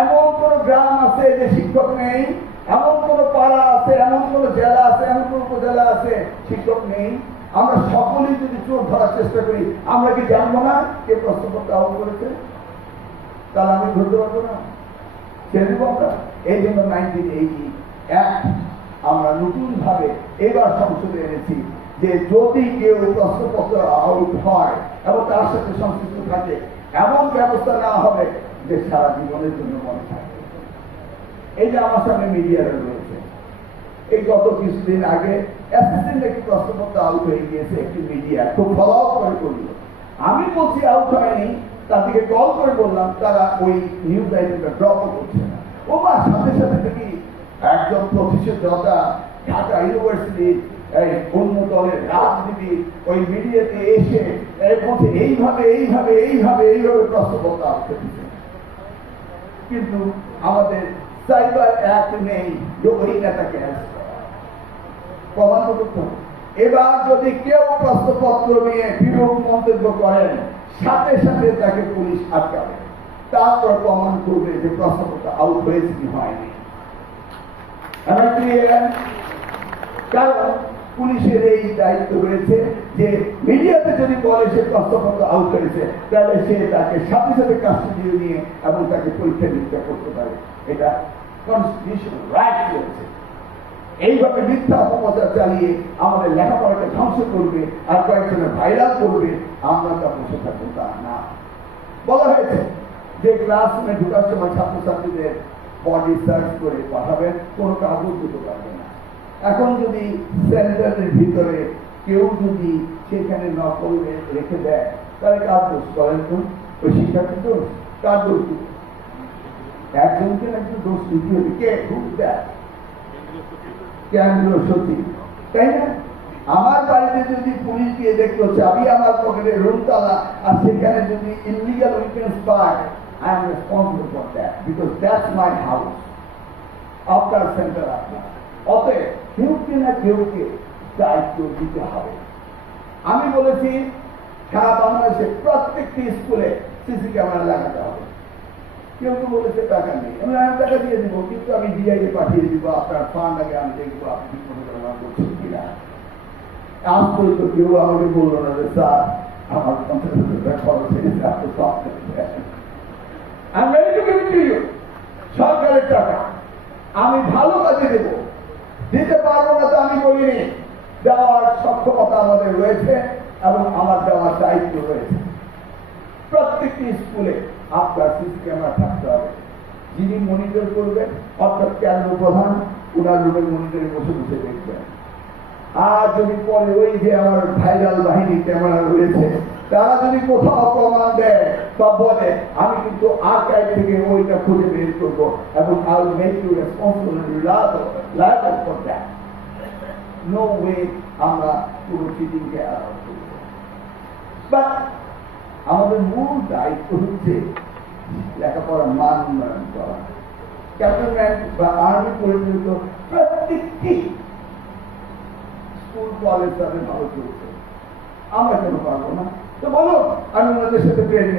এমন কোন গ্রাম আছে যে শিক্ষক নেই, এমন কোন পাড়া আছে, এমন কোন জেলা আছে, এমন কোন উপজেলা আছে শিক্ষক নেই। আমরা সকলেই যদি চোর ধরার চেষ্টা করি, আমরা কি জানবো না কে প্রশ্নপত্র আহ্বান করেছে? তাহলে আমি ধরতে পারবো না, ছেড়ে দেবো আমরা। এই জন্য 1980 অ্যাক্ট আমরা নতুন ভাবে এবার সংসদে এনেছি যে যদি কেউ প্রশ্নপত্র আউট হয় এবং তার সাথে সংশ্লিষ্ট থাকে, এমন ব্যবস্থা নেওয়া হবে যে সারা জীবনের জন্য মনে থাকে। এই যে আমার সামনে মিডিয়ার রয়েছে, এই গত কিছুদিন আগে অ্যাসিস্ট্যান্ট একটি প্রশ্নপত্র আউট হয়ে গিয়েছে, একটি মিডিয়া খুব ফলো করে করলো। আমি বলছি আউট হয়নি, তাদেরকে কল করে বললাম, তারা ওই নিউজ আইটেমটা ড্রপ করছে না। ও মা, সাথে সাথে দেখি একজন প্রতিষ্ঠাতা ঢাকা ইউনিভার্সিটি অন্য দলের রাজনীতি ওই মিডিয়াতে এসে বলছে এইভাবে এইভাবে এইভাবে এইভাবে প্রশ্নপত্র আউট দিচ্ছে। কিন্তু আমাদের সাইবার অ্যাক্ট নেই যে ওই নেতাকে প্রমাণ করতে হবে। এবার যদি কেউ প্রশ্নপত্র নিয়ে বিরূপ মন্তব্য করেন, সাথে সাথে তাকে পুলিশ আটকাবে, তারপর প্রমাণ করবে যে প্রশ্নপত্র আউট হয়েছে কি হয়নি। কারণ পুলিশের এই দায়িত্ব রয়েছে যে মিডিয়াতে যদি বলে সে প্রশ্নপত্র আউট হয়েছে, তাহলে সে তাকে সাথে সাথে কাস্টডি নিয়ে এবং তাকে পরীক্ষা নিরীক্ষা করতে পারে। এটা কনস্টিটিউশনাল রাইট রয়েছে। এইভাবে মিথ্যা অপপ্রচার চালিয়ে আমাদের লেখাপড়াকে ধ্বংস করবে আর কয়েকজনের ভাইরাল করবে, আমরা তা বসে থাকবো তা না। বলা হয়েছে যে ক্লাসরুমে ঢুকার সময় ছাত্রছাত্রীদের বডি সার্চ করে পাঠাবেন, কোনো কাগজ দিতে পারবে না। এখন যদি সেন্টারের ভিতরে কেউ যদি সেখানে নকল রেখে দেয়, তাহলে কার দোষ করেন? তো ওই শিক্ষার্থীর দোষ? কার দোষ? একজনকে একটু দোষ দিতে হবে। কে? খুব দেয় কেন্দ্র সচিব, তাই না? আমার বাড়িতে যদি পুলিশ গিয়ে দেখলো চাবি আমার পকেটে, রুম তালা, আর সেখানে যদি ইনলিগাল উইপেন্স পায়, I am responsible for that because that's my house. আপনার সেন্টার আপনার। অতএব কেউকে না কেউকে দায়িত্ব দিতে হবে। আমি বলেছি সারা বাংলাদেশে প্রত্যেকটি স্কুলে সিসি ক্যামেরা লাগাতে হবে। কেউ তো বলেছে টাকা নেই, আমি টাকা দিয়ে দিব, কিন্তু আমি ডিআইএ পাঠিয়ে দিব, আপনার ফান্ড আগে আমি দেখবো আপনি কি কোনো ব্যবহার করছেন কিনা। আজ পর্যন্ত কেউ আমাকে বললো না যে স্যার আমার 50,000 খরচ হয়ে গেছে, আপনি সব সরকারের টাকা আমি ভালো কাজে দেব, দিতে পারবো না তো আমি বলিনি। দেওয়ার সক্ষমতা আমাদের রয়েছে এবং আমার দেওয়ার দায়িত্ব রয়েছে। প্রত্যেকটি স্কুলে আপনার সিসি ক্যামেরা থাকতে হবে। যিনি মনিটর করবেন, অর্থাৎ কেন্দ্র প্রধান, ওনার রুমের মনিটরে বসে বসে দেখবেন। আর যদি পরে ওই যে আমার ভাইরাল বাহিনী ক্যামেরা রয়েছে, তারা যদি কোথাও প্রমাণ দেয় বা বলে, আমি কিন্তু আর্কাইভ থেকে ওইটা খুঁজে বের করবো এবং I will make you responsible and liable for that. No way আমরা পুরো চিঠিকে অ্যালাউ করব। বাট আমাদের মূল দায়িত্ব হচ্ছে লেখাপড়ার মান উন্নয়ন করা। ক্যান্টনমেন্ট বা আর্মি পরিচালিত প্রত্যেকটি স্কুল কলেজ তাদের ভালো চলছে, আমরা কেন পারবো না? তো বলো, আমি ওনাদের সাথে ট্রেনিং